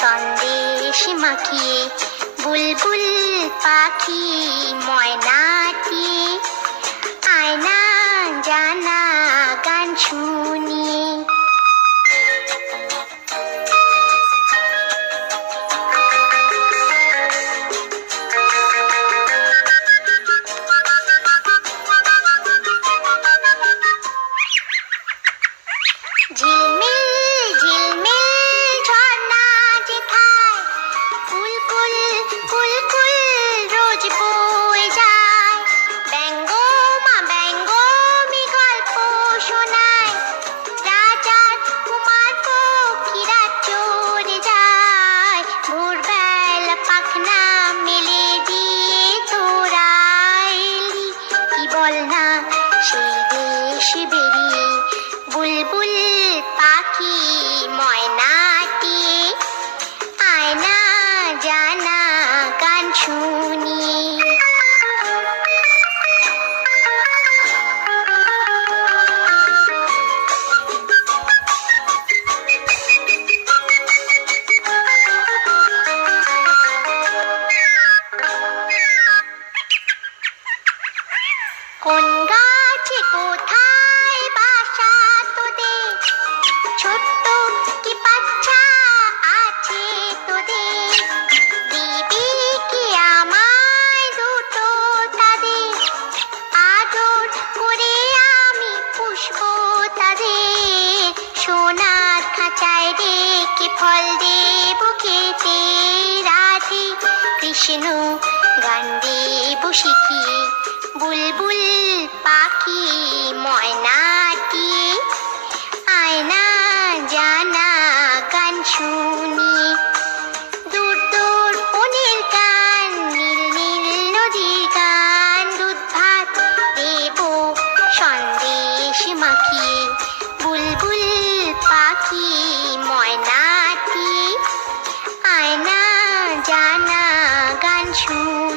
সন্দেশ মাখিয়ে বুলবুল পাখি ময়নাটি আয়না জানা গান শুনিয়ে। ঝিলমিল ঝিলমিল ঝর্ণা যেথায় কুলকুল কুলকুল রোজ বয়ে যায়। ব্যঙ্গমা ব্যঙ্গমি গল্প শোনায়, রাজার কুমার পক্ষীরা চড়ে যায়। ভোরবেলা পাখনা মেলে দিয়ে তোরা এলি, কি বল না সেই দেশে বেরিয়ে বুলবুল পাখি ময়নাটি আয়না জানা গান শুনিয়ে। কোন গাছে কোথায় বাসা তোদের, ছোট্ট কি বাচ্চা আছে তোদের, দিবি কি আমায় দুটো তাদের, আদর করে আমি পুষবো তাদের। সোনার খাঁচায় রেখে ফল দেব খেতে, রাধে কৃষ্ণ গান দেব শিখিয়ে বুলবুল পাখি ময়নাটি আয়না জানা গান শুনিয়ে। দূর দূর বনের গান, নীল নীল নদীর গান, দুধ ভাত দেব সন্দেশ মাখিয়ে বুলবুল পাখি ময়নাটি আয়না জানা গান শুনিয়ে।